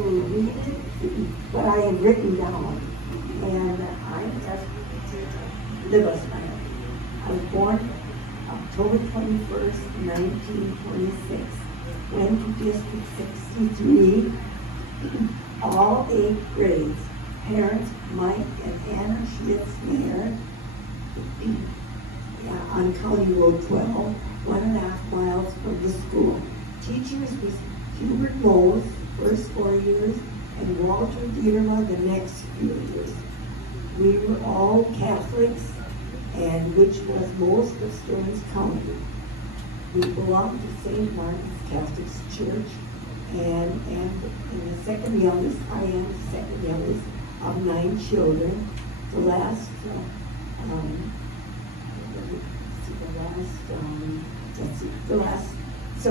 will read what I have written down. And I'm just Little's Meyer. I was born October 21st, 1926. Went to District 63, all 8 grades. Parents, Mike and Anna Schmitz-Mayer, on County Road 12, 1.5 miles from the school. Teachers was Hubert Mose, first 4 years, and Walter Dieterma the next few years. We were all Catholics, and which was most of Stearns County. We belonged to St. Martin's Catholic Church, and in the second youngest, I am the second youngest of 9 children. The last,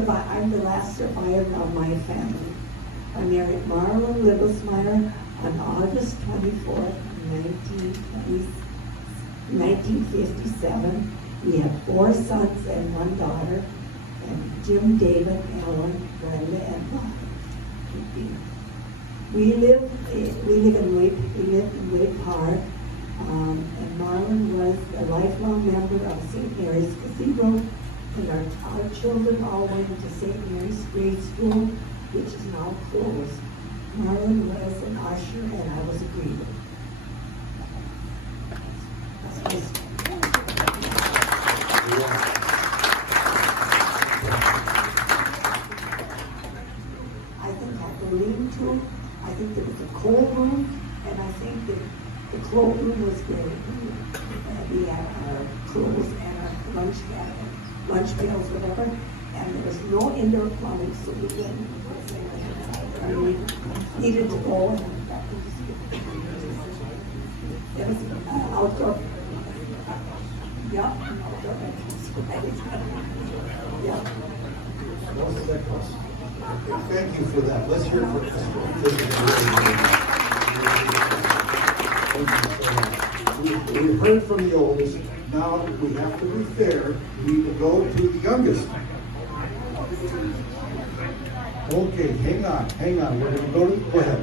I'm the last survivor of my family. I married Marlon Littlemeyer on August 24th, 1957. We have 4 sons and 1 daughter, and Jim, David, Ellen, Brenda, and Bob. We live in Wade Park, and Marlon was a lifelong member of St. Mary's Cathedral, and our children all went to St. Mary's Grade School, which is now closed. Marlon was an usher, and I was a greeter. That's my story. I think at the lean-to, I think there was a cold room, and I think that the cloak room was great. We had our clothes and our lunch pails, whatever, and there was no indoor plumbing, so we didn't. We needed to go, and there was outdoor. Yeah, outdoor. Yeah. Thank you for that. Let's hear it for Esther. We heard from the oldest. Now we have to be fair. We need to go to the youngest. Okay, hang on. We're going to go ahead.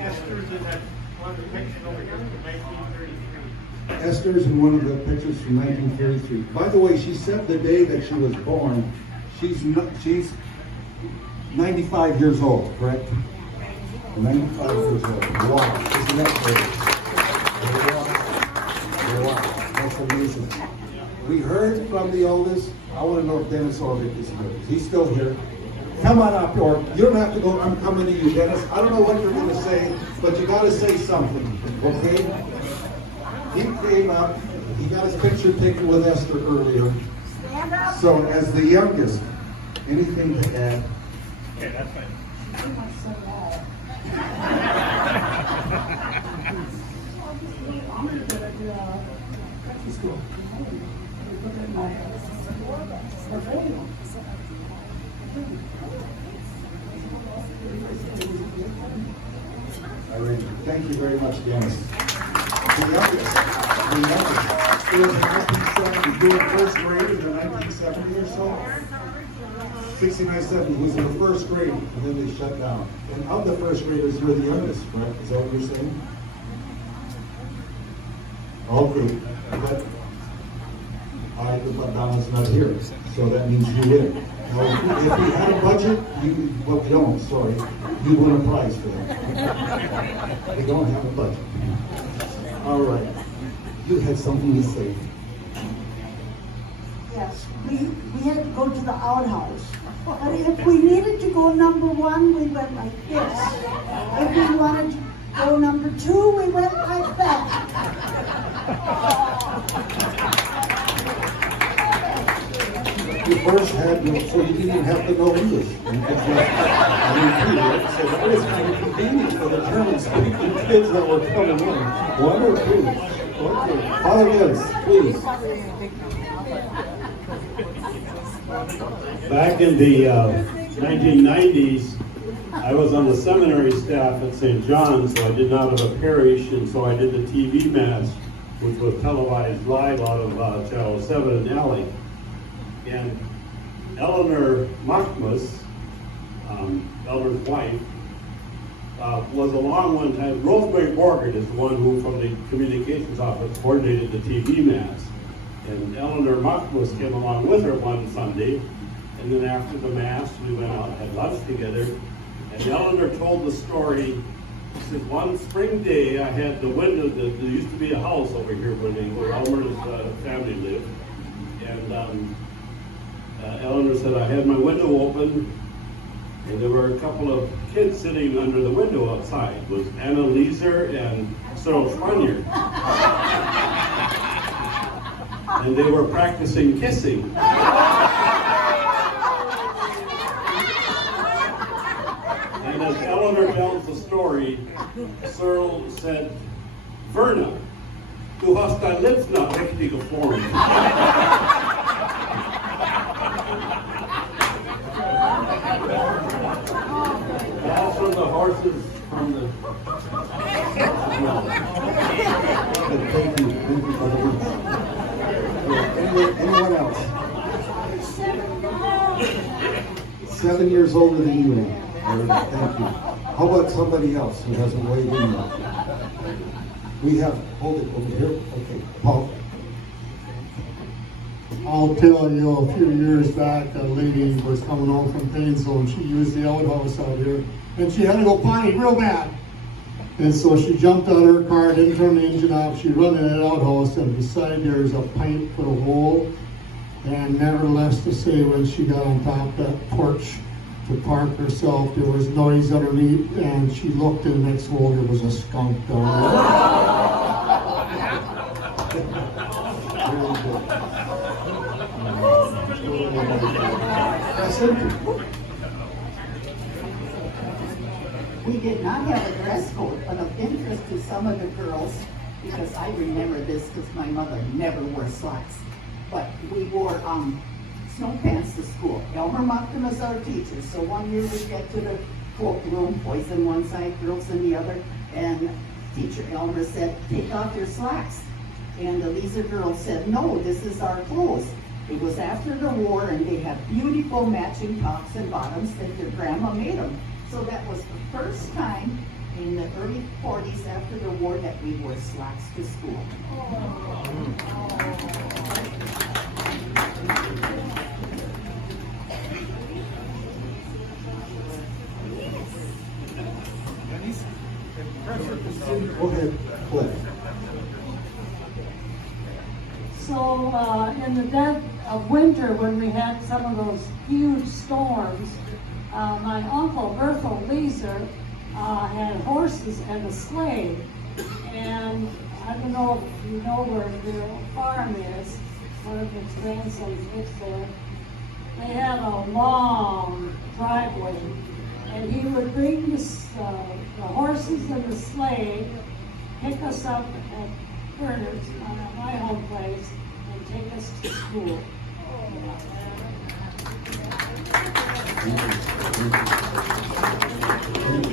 Esther's in that one of the pictures over here from 1933. Esther's in one of the pictures from 1933. By the way, she said the day that she was born, she's 95 years old, correct? 95 years old. Wow, isn't that great? Wow, that's amazing. We heard from the oldest. I want to know if Dennis Orvik is here. He's still here. Come on up, or you don't have to go. I'm coming to you, Dennis. I don't know what you're going to say, but you got to say something, okay? He came up. He got his picture taken with Esther earlier. So, as the youngest, anything to add? Okay, that's fine. All right. Thank you very much, Dennis. The youngest. He was in 1970. You were in first grade in the 1970 or so? 69, 70. He was in the first grade, and then they shut down. And of the first graders, you're the youngest, right? Is that what you're saying? Okay. But Donna's not here, so that means you win. Now, if we had a budget, well, we don't, sorry, you win a prize for that. We don't have a budget. All right. You had something to say. Yes, we had to go to the outhouse. But if we needed to go number 1, we went like this. If we wanted to go number 2, we went like that. You first had, so you didn't even have to know English. You could just repeat it. So that was kind of convenient for the German-speaking kids that were coming in. 1 or 2. Okay. Father Gibbs, please. Back in the 1990s, I was on the seminary staff at St. John's, so I did not have a parish, and so I did the TV Mass, which was televised live out of Channel 7 in Alley. And Eleanor Machmas, Elder's wife, was along one time. Rosemary Borgert is the one who, from the communications office, coordinated the TV mass. And Eleanor Muckmus came along with her one Sunday. And then after the mass, we went out and had lunch together. And Eleanor told the story. She said, one spring day, I had the window, there used to be a house over here where Elmer's family lived. And Eleanor said, I had my window open, and there were a couple of kids sitting under the window outside. It was Anna Leeser and Cyril Spanier. And they were practicing kissing. And as Eleanor tells the story, Cyril said, Verna, du hast dein Lips not richtig geformt. That's from the horses from the... Thank you, Brother Bruce. Anyone else? 7 years older than you, Ann. Thank you. How about somebody else who hasn't weighed in yet? We have, hold it over here. Okay, Paul. I'll tell you, a few years back, a lady was coming home from Painesville and she used the outhouse out here and she had to go potty real bad. And so she jumped out of her car, didn't turn the engine off, she run in that outhouse and beside there's a pipe with a hole. And nevertheless to say, when she got on top of that porch to park herself, there was noise underneath and she looked in the next hole, there was a skunk down there. We did not have a dress code, but of interest to some of the girls, because I remember this because my mother never wore slacks, but we wore snow pants to school. Elmer Mockton was our teacher, so one year we get to the room, boys on one side, girls on the other, and teacher Elmer said, take off your slacks. And the Lisa girls said, no, this is our clothes. It was after the war, and they had beautiful matching tops and bottoms that their grandma made them. So that was the first time in the early 40s after the war that we wore slacks to school. Go ahead, Cliff. So in the dead of winter, when we had some of those huge storms, my uncle Berthel Leeser had horses and a sleigh. And I don't know if you know where their farm is, one of his grandsons lives there. They had a long driveway, and he would bring the horses and the sleigh, pick us up at Bernard's, my home place, and take us to school.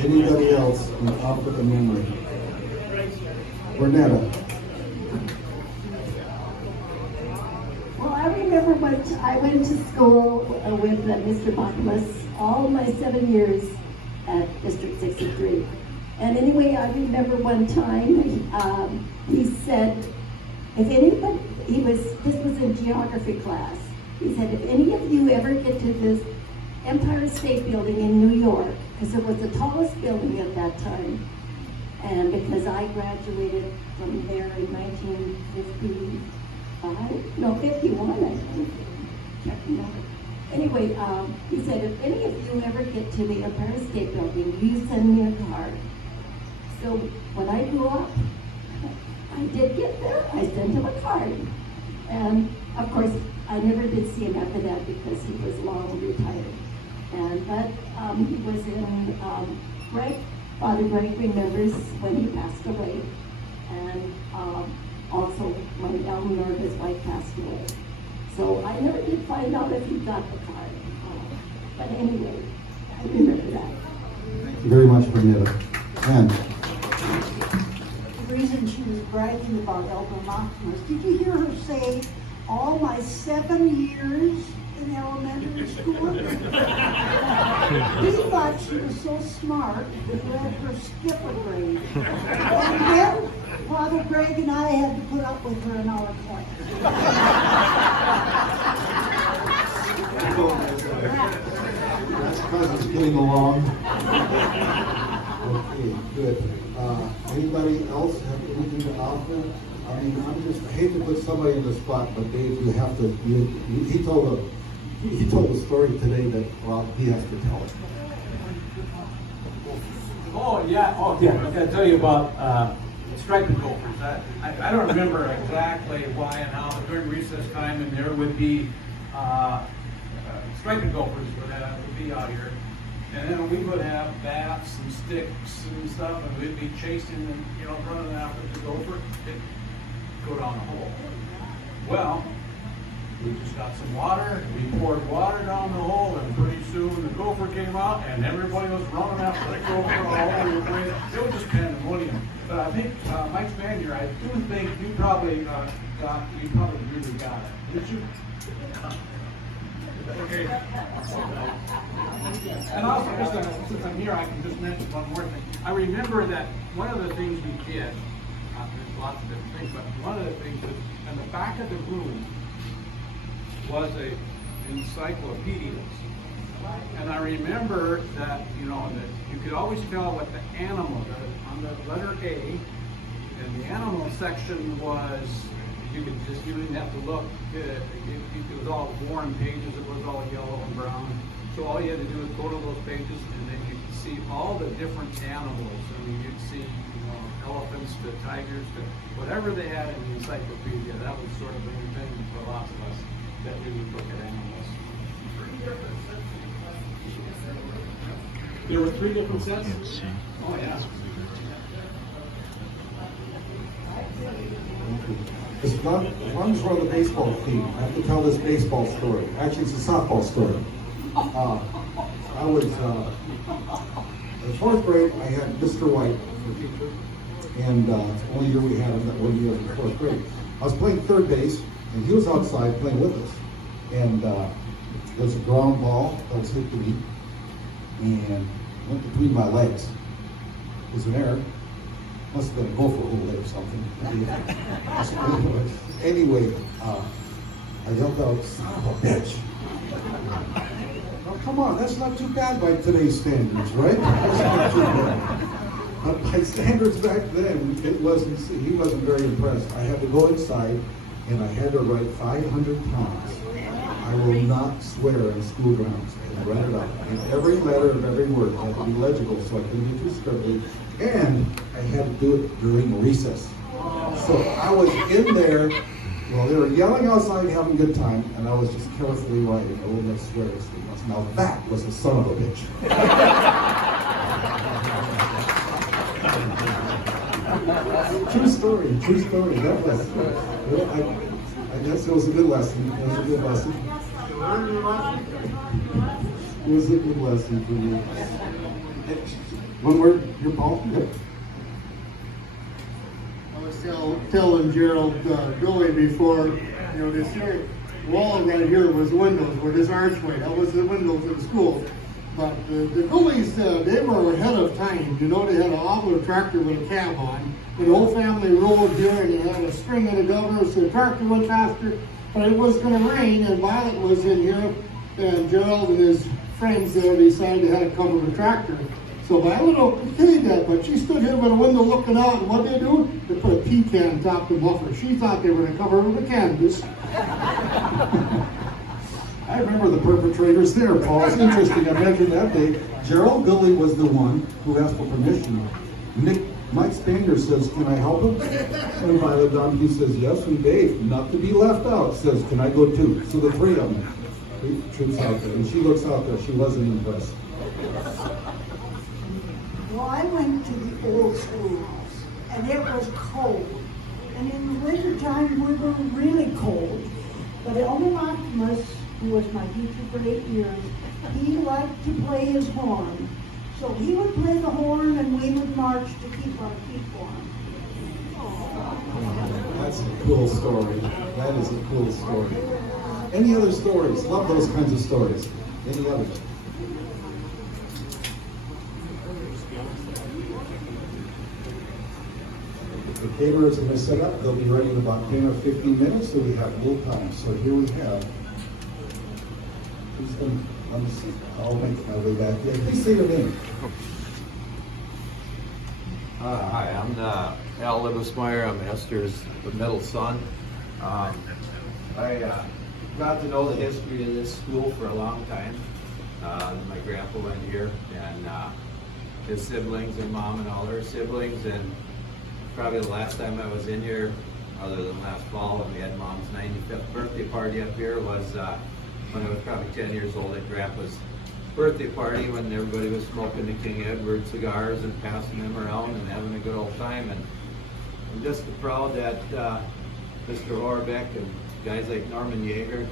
Anybody else on top of the memory? Bernetta. Well, I remember when I went to school with Mr. Bachmus all my 7 years at District 63. And anyway, I remember one time he said, if anybody, this was in geography class, he said, if any of you ever get to this Empire State Building in New York, because it was the tallest building at that time, and because I graduated from there in 1955, no, 51, I think. Can't remember. Anyway, he said, if any of you ever get to the Empire State Building, you send me a card. So when I grew up, I did get there. I sent him a card. And of course, I never did see him after that because he was long retired. But he was in, Father Greg remembers when he passed away. And also when Eleanor, his wife, passed away. So I never did find out if he got the card. But anyway, I remember that. Thank you very much, Bernetta. And The reason she was bragging about Elder Mockmus, did you hear her say, all my 7 years in elementary school. He thought she was so smart that he let her skip a grade. And then Father Greg and I had to put up with her in our class. That's because it's getting along. Okay, good. Anybody else have anything to offer? I mean, I hate to put somebody in the spot, but Dave, you have to, he told a story today that, well, he has to tell it. Oh, yeah, I gotta tell you about striped gophers. I don't remember exactly why and how, but during recess time, and there would be striped gophers would be out here. And then we would have bats and sticks and stuff, and we'd be chasing and, running after the gopher. It'd go down the hole. Well, we just got some water, we poured water down the hole, and pretty soon the gopher came out, and everybody was running after the gopher all over the place. It was just pandemonium. But I think, Mike Spanier, I do think you probably really got it. Did you? Okay. And also, since I'm here, I can just mention one more thing. I remember that one of the things we did, there's lots of different things, but one of the things was in the back of the room was a encyclopedias. And I remember that, that you could always tell what the animal, on the letter A, and the animal section was, you didn't have to look, it was all worn pages, it was all yellow and brown. So all you had to do was go to those pages and then you could see all the different animals. I mean, you'd see, elephants to tigers to whatever they had in the encyclopedia. That was sort of entertaining for lots of us that we would look at animals. There were 3 different sets? Oh, yeah. As long as we're on the baseball theme, I have to tell this baseball story. Actually, it's a softball story. I was in 4th grade. I had Mr. White for teacher, and it's the only year we had him, that 1 year in 4th grade. I was playing third base, and he was outside playing with us. And there was a ground ball that was hit to me, and went between my legs. It was an error. Must have been a gopher hole there or something. Anyway, I yelled out, "Son of a bitch!" Now, come on, that's not too bad by today's standards, right? That's not too bad. But by standards back then, he wasn't very impressed. I had to go inside, and I had to write 500 pounds. I will not swear on school grounds, and read it out. And every letter of every word had to be legible, so I couldn't be too scribbly. And I had to do it during recess. So I was in there, well, they were yelling outside, having a good time, and I was just carefully writing. I wouldn't have swear. Now that was a son of a bitch. True story. That was, I guess it was a good lesson. It was a good lesson. It was a good lesson for me. One word, your Paul? Yep. I was telling Gerald Billy before, this here wall right here was windows, where this archway, that was the windows of the school. But the Gullies, they were ahead of time. They had an Opel tractor with a cab on. And the whole family rode here, and they had a string in the governor, so the tractor went faster. But it was going to rain, and Violet was in here, and Gerald and his friends there decided they had to cover the tractor. So Violet okayed that, but she stood here by the window looking out, and what did they do? They put a pecan on top of the buffer. She thought they were going to cover her with canvas. I remember the perpetrators there, Paul. It's interesting. I mentioned that day. Gerald Billy was the one who asked for permission. Mike Spanier says, "Can I help him?" And Violet Donohue says, "Yes." And Dave, not to be left out, says, "Can I go too?" So the 3 of them, 3 troops out there. And she looks out there. She wasn't impressed. Well, I went to the old schoolhouse, and it was cold. And in the wintertime, we were really cold. But Elmer Optimus, who was my teacher for 8 years, he liked to play his horn. So he would play the horn, and we would march to keep our feet warm. That's a cool story. That is a cool story. Any other stories? Love those kinds of stories. Any others? The caterers going to set up. They'll be ready in about 10 or 15 minutes, so we have a little time. So here we have. Who's going to, let me see. I'll make my way back there. Please say your name. Hi, I'm Al Libesmeyer. I'm Esther's middle son. I got to know the history of this school for a long time. My grandpa went here, and his siblings and mom and all their siblings, and probably the last time I was in here, other than last fall when we had mom's 95th birthday party up here, was when I was probably 10 years old at grandpa's birthday party, when everybody was smoking the King Edward cigars and passing them around and having a good old time. And I'm just proud that Mr. Orbeck and guys like Norman Yeager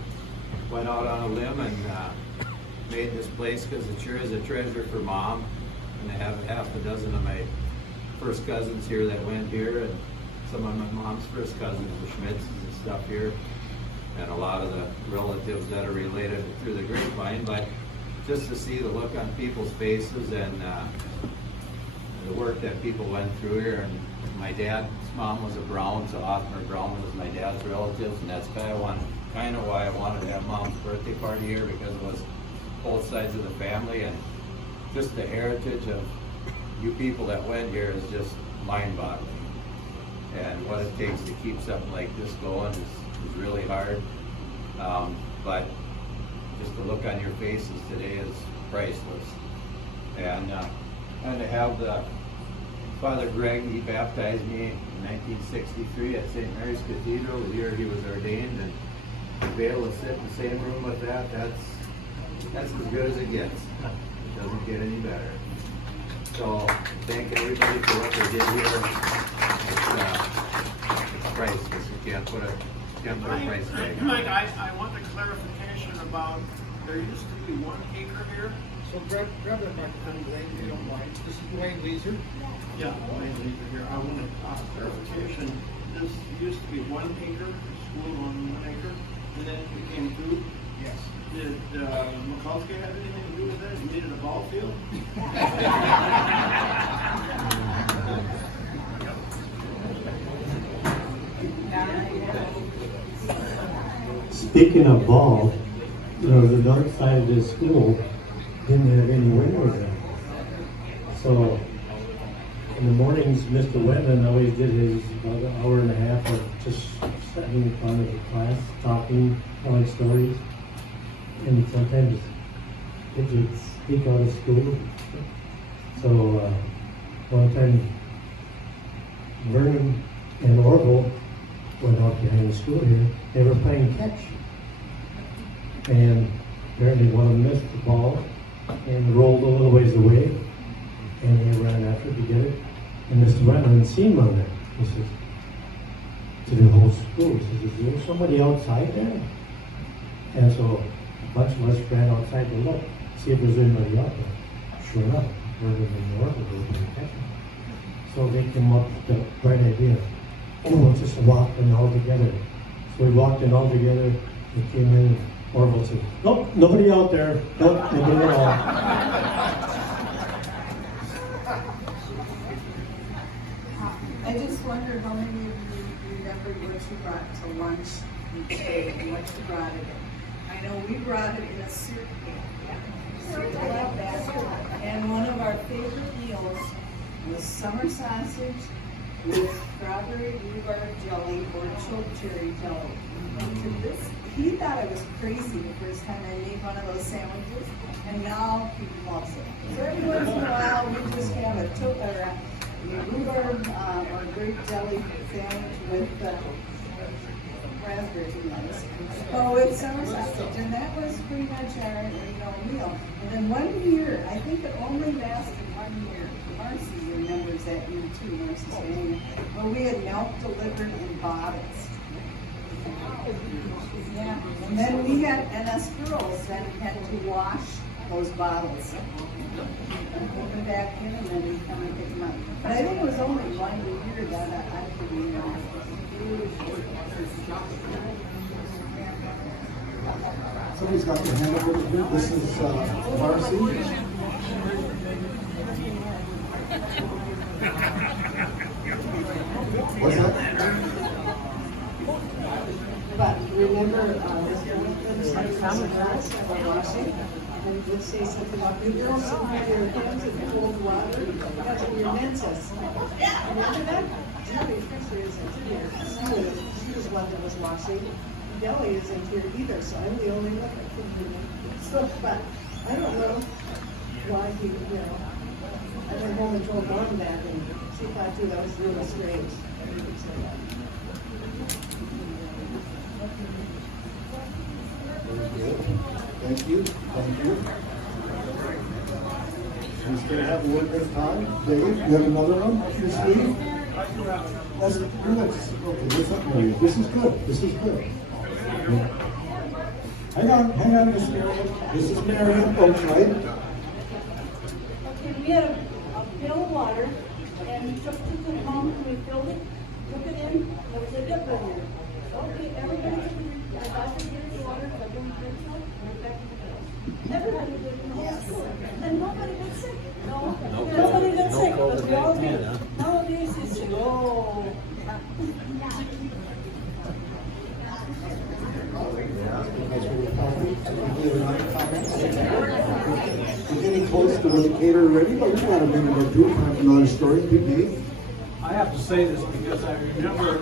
went out on a limb and made this place, because it sure is a treasure for Mom. And I have half a dozen of my first cousins here that went here, and some of my mom's first cousins, the Schmidts and stuff here, and a lot of the relatives that are related through the grapevine. But just to see the look on people's faces and the work that people went through here. And my dad's mom was a Brown, so Othmer Brown was my dad's relatives, and that's kind of why I wanted to have Mom's birthday party here, because it was both sides of the family, and just the heritage of you people that went here is just mind-boggling. And what it takes to keep something like this going is really hard. But just the look on your faces today is priceless. And to have Father Greg, he baptized me in 1963 at St. Mary's Cathedral, the year he was ordained, and to be able to sit in the same room with that's as good as it gets. It doesn't get any better. So thank everybody for what they did here. It's priceless. You can't put a price tag on Mike, it. I want a clarification about, there used to be 1 acre here. So grab that microphone, Dwayne, if you don't mind. This is Dwayne Leeser. Yeah, Wayne Leader here. I want to ask clarification. This used to be 1 acre, school on 1 acre, and then it became 2. Yes. Did Mikulski have anything to do with that? He needed a ball field? Speaking of ball, the north side of this school didn't have any windows in it. So in the mornings, Mr. Wetman always did his about an hour and a half of just sitting in front of the class, talking, telling stories. And sometimes kids would speak out of school. So one time, Vernon and Orville went out behind the school here. They were playing catch. And apparently one of them missed the ball and rolled a little ways away. And they ran after to get it. And Mr. Brennan had seen one there. He says, to the whole school, he says, is there somebody outside there? And so a bunch of us ran outside to look, see if there's anybody out there. Sure enough, Vernon and Orville were playing catch. So they came up with the bright idea. Oh, we'll just walk in all together. So we walked in all together. We came in. Orville said, nope, nobody out there. Nope, they did it all. I just wonder how many of you remembered what you brought to lunch each day and what you brought it in. I know we brought it in a soup basket. And one of our favorite meals was summer sausage with strawberry rhubarb jelly or choke cherry jelly. And to this, he thought I was crazy the first time I made one of those sandwiches, and now he loves it. So every once in a while, we just have a rhubarb or grape jelly sandwich with raspberries and lettuce. Oh, with summer sausage, and that was pretty much our meal. And then one year, I think it only lasted 1 year. Marcy remembers that year too, Marcy's family, where we had milk delivered in bottles. Yeah, and then we had, and us girls then had to wash those bottles and put them back in, and then we come and pick them up. But I think it was only 1 year that I could remember. Somebody's got their hand up over here. This is Marcy. What's that? But remember, summer class about washing, and would say something about you girls should have your hands in cold water, that's what your menses. Remember that? Julie Fisher isn't here, she was one that was washing. Kelly isn't here either, so I'm the only one that can do it. So, but I don't know why he, I went home and told Mom that, and she thought too that was really strange. Very good. Thank you. Thank you. Who's going to have one at a time? Dave, you have another one? This week? Okay, what's up, Mary? This is good. This is good. Hang on, Miss Marion. This is Marion, folks, right? Okay, we had a pail of water, and we took it home, and we filled it, took it in, there was a dip in here. Okay, everybody took it, I got the water, I didn't drink it, went back to the house. Everybody did in the whole school, and nobody got sick. No, nobody got sick, but we all did. Nowadays, it's, We're getting close to the caterer ready, but we got a minute or two for another story. Dave? I have to say this because I remember,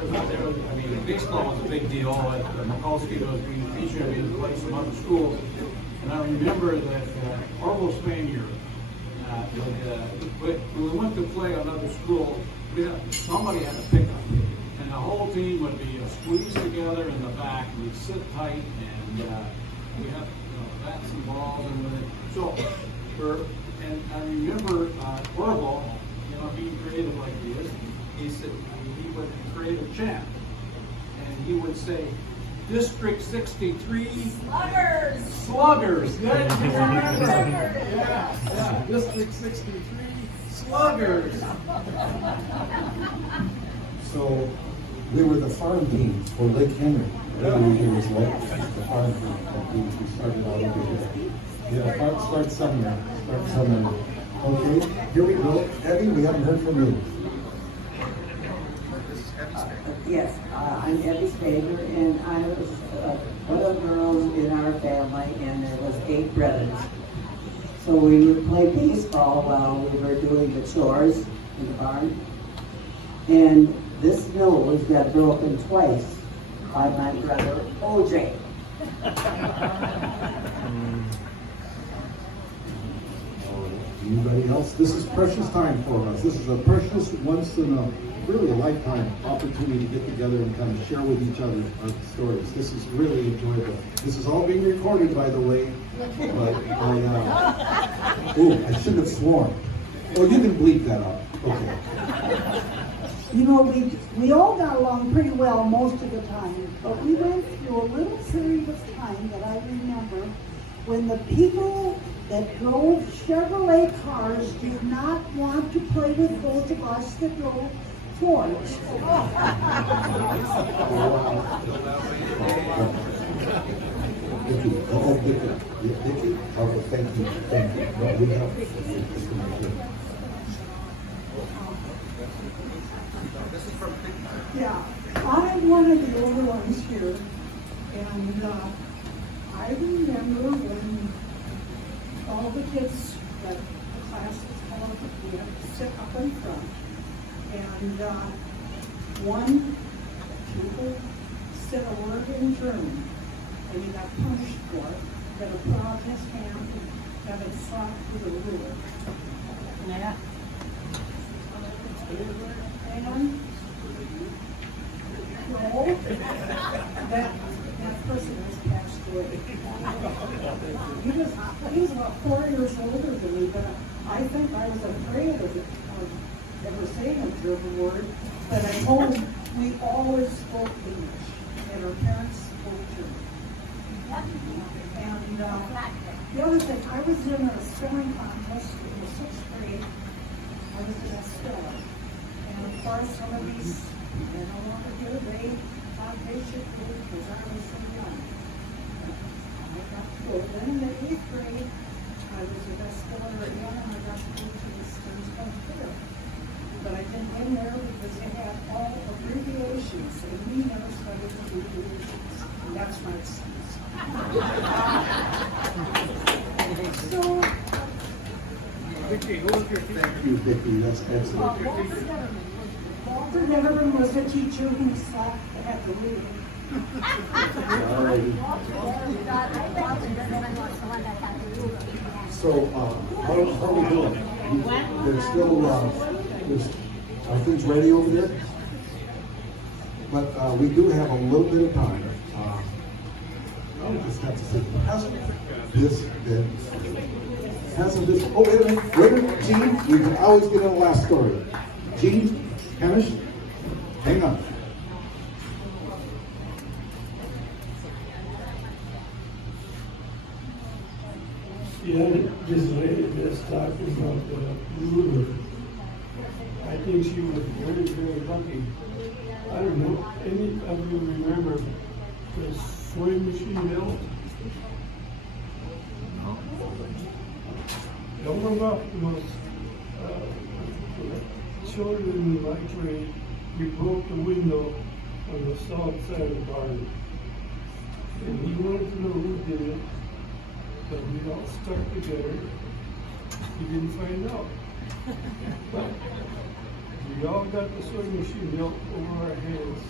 baseball was a big deal at Mikulski was being featured in play some other schools. And I remember that Orville Spanier, when we went to play another school, somebody had to pick up. And the whole team would be squeezed together in the back, and we'd sit tight, and we had bats and balls and everything. So, and I remember Orville, being creative like he is, he would create a chant, and he would say, District 63 Sluggers! Sluggers! Yeah, District 63 Sluggers! So, we were the farm teams for Lake Henry. Every year was like the farm team that we started out over here. Yeah, start somewhere. Start somewhere. Okay, here we go. Evie, we haven't heard from you. Yes, I'm Evie Spader, and I was one of the girls in our family, and there was 8 brothers. So we would play baseball while we were doing the chores in the barn. And this nose got broken twice by my brother, OJ. Anybody else? This is precious time for us. This is a precious, once in a really a lifetime opportunity to get together and kind of share with each other our stories. This is really enjoyable. This is all being recorded, by the way. But I shouldn't have sworn. Oh, you can bleep that out. Okay. we all got along pretty well most of the time, but we went through a little period of time that I remember when the people that drove Chevrolet cars did not want to play with those of us that drove Fords. Vicky. Oh, Vicky. Vicky? Okay, thank you. Thank you. No, we have. Yeah, I'm one of the older ones here, and I remember when all the kids that the class was called, we had to sit up in front, and one pupil said a word in German, and he got punished for it. He had to put out his hand and have it slapped with a ruler. Yeah. And no, that person has passed away. He was about 4 years older than me, but I think I was afraid of ever saying a German word. But at home, we always spoke English, and our parents spoke German. And the other thing, I was in a spelling contest in the 6th grade. I was in a speller. And of course, some of these, they're no longer here, they thought they should do because I was so young. Well, then in the 8th grade, I was the best scholar again, and I got to go to the Stearns County Fair. But I didn't win there because they had all abbreviations, and we never studied abbreviations. And that's my excuse. So, Vicki, who was your teacher? Thank you, Vicki, that's excellent. Walter Neverman was a teacher who sat at the reading. All righty. So, how are we doing? There's still, are things ready over there? But we do have a little bit of time. I'll just have to say, hasn't this been? Hasn't this? Oh, wait a minute, Gene, we can always get on the last story. Gene, Hamish, hang on. Yeah, this lady that's talking about the ruler. I think she was very, very lucky. I don't know, any of you remember the sewing machine mill? Elmer Ruff was children in my trade. We broke the window on the south side of the barn. And he wanted to know who did it. But we all stuck together. He didn't find out. But we all got the sewing machine built over our heads.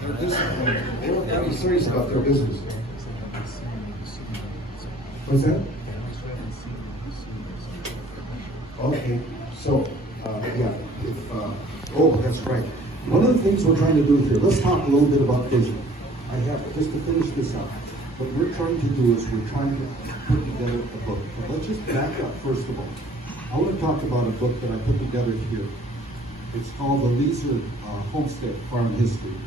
They're disciplined. They're very serious about their business. What's that? Okay, so, yeah, oh, that's right. One of the things we're trying to do here, let's talk a little bit about vision. I have, just to finish this up, what we're trying to do is we're trying to put together a book. But let's just back up first of all. I want to talk about a book that I put together here. It's called The Leeser Homestead Farm History.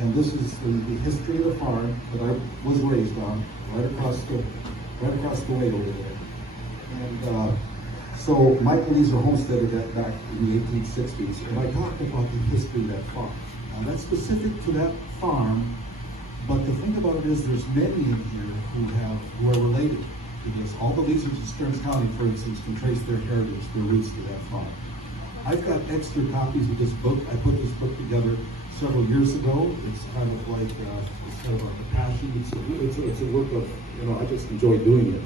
And this is the history of the farm that I was raised on, right across the way over there. And so Michael Leeser homesteaded that back in the 1860s, and I talked about the history of that farm. Now that's specific to that farm, but the thing about it is there's many in here who are related to this. All the Leesers in Stearns County, for instance, can trace their heritage, their roots to that farm. I've got extra copies of this book. I put this book together several years ago. It's kind of like it's kind of like a passion. It's a work of, I just enjoy doing it.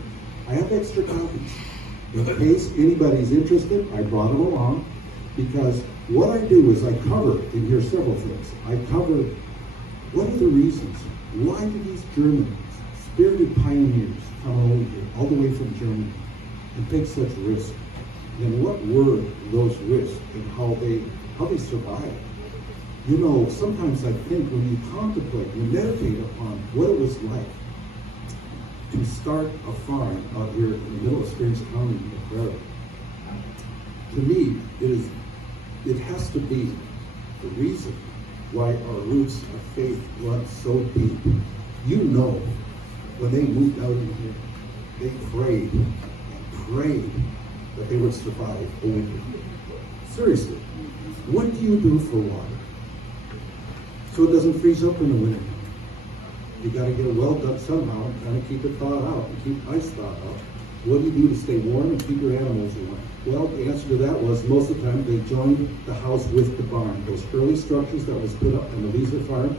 I have extra copies. In case anybody's interested, I brought them along because what I do is I cover in here several things. I cover what are the reasons? Why did these German spirited pioneers come over here, all the way from Germany, and take such risks? And what were those risks and how they survived? Sometimes I think when you contemplate, you meditate upon what it was like to start a farm out here in the middle of Stearns County, Colorado. To me, it has to be the reason why our roots of faith run so deep. When they moved out in here, they prayed and prayed that they would survive a winter. Seriously, what do you do for water? So it doesn't freeze up in the winter. You got to get a well dug somehow and kind of keep it thawed out and keep ice thawed out. What do you do to stay warm and keep your animals warm? Well, the answer to that was most of the time they joined the house with the barn. Those early structures that was put up on the Leeser farm,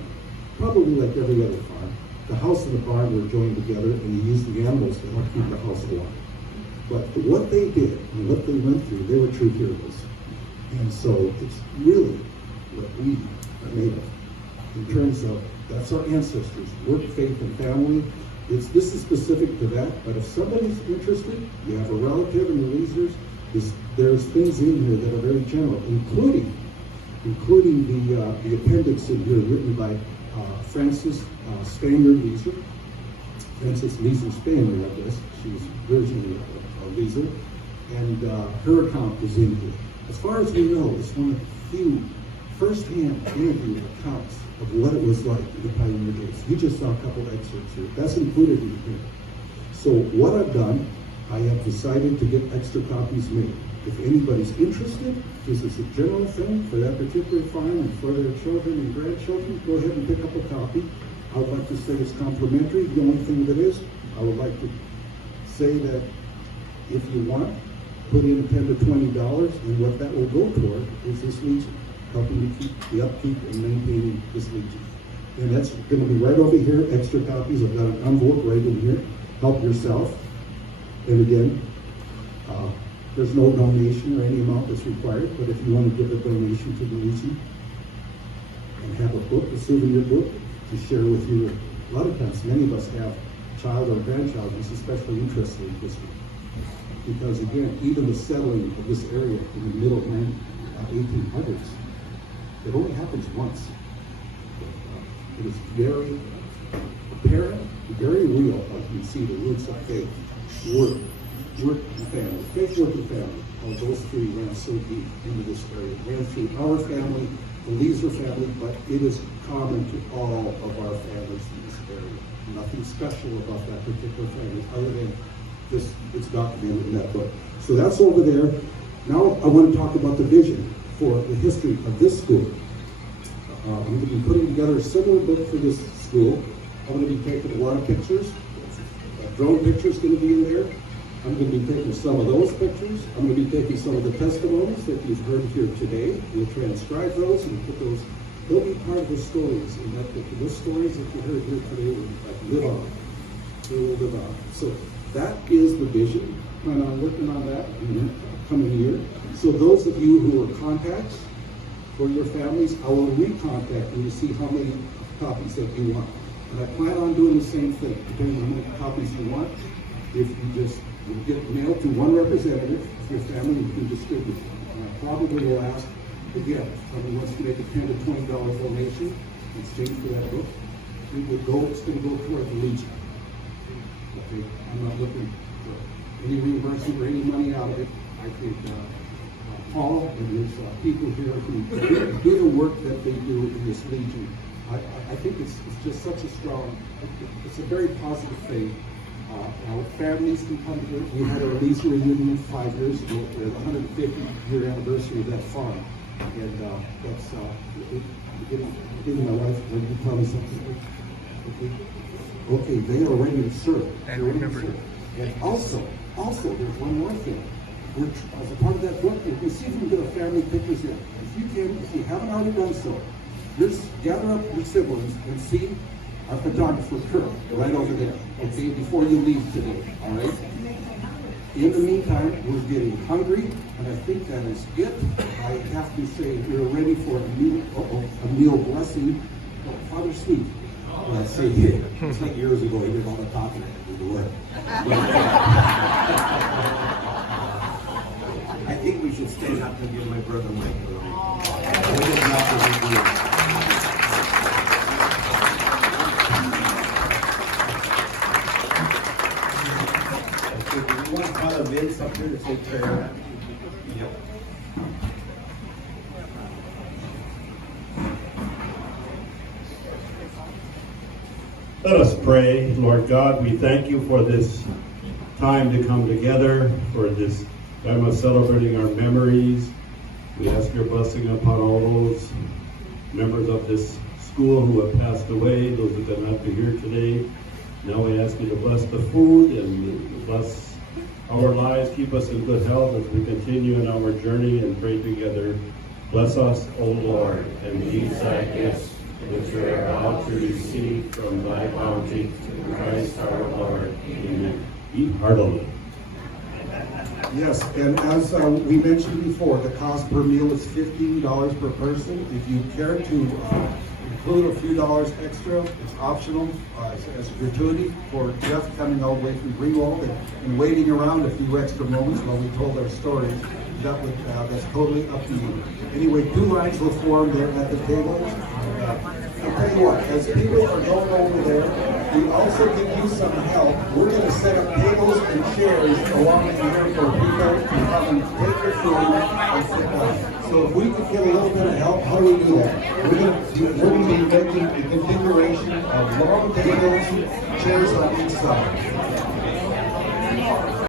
probably like every other farm, the house and the barn were joined together and you used the animals to help keep the house warm. But what they did and what they went through, they were true heroes. And so it's really what we are made of in terms of that's our ancestors, work, faith, and family. This is specific to that, but if somebody's interested, you have a relative in the Leesers, there's things in here that are very general, including the appendix in here written by Frances Spaniard Leeser. Frances Leeser Spaniard, I guess. She's originally a Leeser. And her account is in here. As far as we know, it's one of the few first-hand interview accounts of what it was like in the pioneer days. You just saw a couple excerpts here. That's included in here. So what I've done I have decided to get extra copies made. If anybody's interested, this is a general thing for that particular farm and for their children and grandchildren, go ahead and pick up a copy. I would like to say it's complimentary. The only thing that is, I would like to say that if you want, put in $10 to $20, and what that will go toward is this Legion, helping to keep the upkeep and maintaining this Legion. And that's gonna be right over here, extra copies. I've got an envelope right in here. Help yourself. And again, there's no donation or any amount that's required, but if you want to give a donation to the Legion and have a book, a souvenir book, to share with you, a lot of times, many of us have child or grandchild who's especially interested in history. Because again, even the settling of this area in the middle of 1800s, it only happens once. It is very apparent, very real, like you see the roots of faith, work and family, faith, work, and family. All those three ran so deep into this area. Ran through our family, the Leeser family, but it is common to all of our families in this area. Nothing special about that particular family other than this, it's documented in that book. So that's over there. Now I want to talk about the vision for the history of this school. I'm going to be putting together a similar book for this school. I'm going to be taking a lot of pictures. A drone picture is going to be in there. I'm going to be taking some of those pictures. I'm going to be taking some of the testimonies that you've heard here today. We'll transcribe those and put those. They'll be part of the stories, and that the stories that you heard here today will live on. They will live on. So that is the vision. Plan on working on that in the coming year. So those of you who are contacts for your families, I will recontact you to see how many copies that you want. And I plan on doing the same thing, depending on how many copies you want. If you just get mailed to one representative of your family, you can distribute it. And I probably will ask, again, if somebody wants to make a $10 to $20 donation in exchange for that book, it's going to go toward the Legion. Okay, I'm not looking for any reimbursement or any money out of it. I think Paul and his people here who do the work that they do in this Legion, I think it's just such a strong, it's a very positive thing. Our families can come here. We had our lease reunion 5 years ago, the 150-year anniversary of that farm. And that's getting my wife, when you tell me something. Okay, they are ready to serve. And remember. And also, there's one more thing. As a part of that book, you can see if you can get a family pictures in. If you haven't already done so, just gather up your siblings and see our photographer, Kurt, right over there, okay, before you leave today, all right? In the meantime, we're getting hungry, and I think that is it. I have to say, we're ready for a meal blessing. Oh, Father Sweet, I say here, it's like years ago, he did all the talking to the Lord. I think we should stand up and give my brother Mike a round. We want Father Vince up here to say prayer. Yep. Let us pray. Lord God, we thank you for this time to come together, for this time of celebrating our memories. We ask your blessing upon all those members of this school who have passed away, those who could not be here today. Now we ask you to bless the food and bless our lives, keep us in good health as we continue in our journey and pray together. Bless us, O Lord, and these thy gifts, which we are about to receive from thy bounty, through Christ our Lord. Amen. Eat heartily. Yes, and as we mentioned before, the cost per meal is $15 per person. If you care to include a few dollars extra, it's optional as a gratuity for Jeff coming all the way from Greenwald and waiting around a few extra moments while we told our stories. That's totally up to you. Anyway, 2 lines will form there at the table. I'll tell you what, as people are going over there, we also can use some help. We're going to set up tables and chairs along in here for people to come and take their food and sit down. So if we could get a little bit of help, how do we do that? We're going to be making a configuration of long tables, chairs on each side.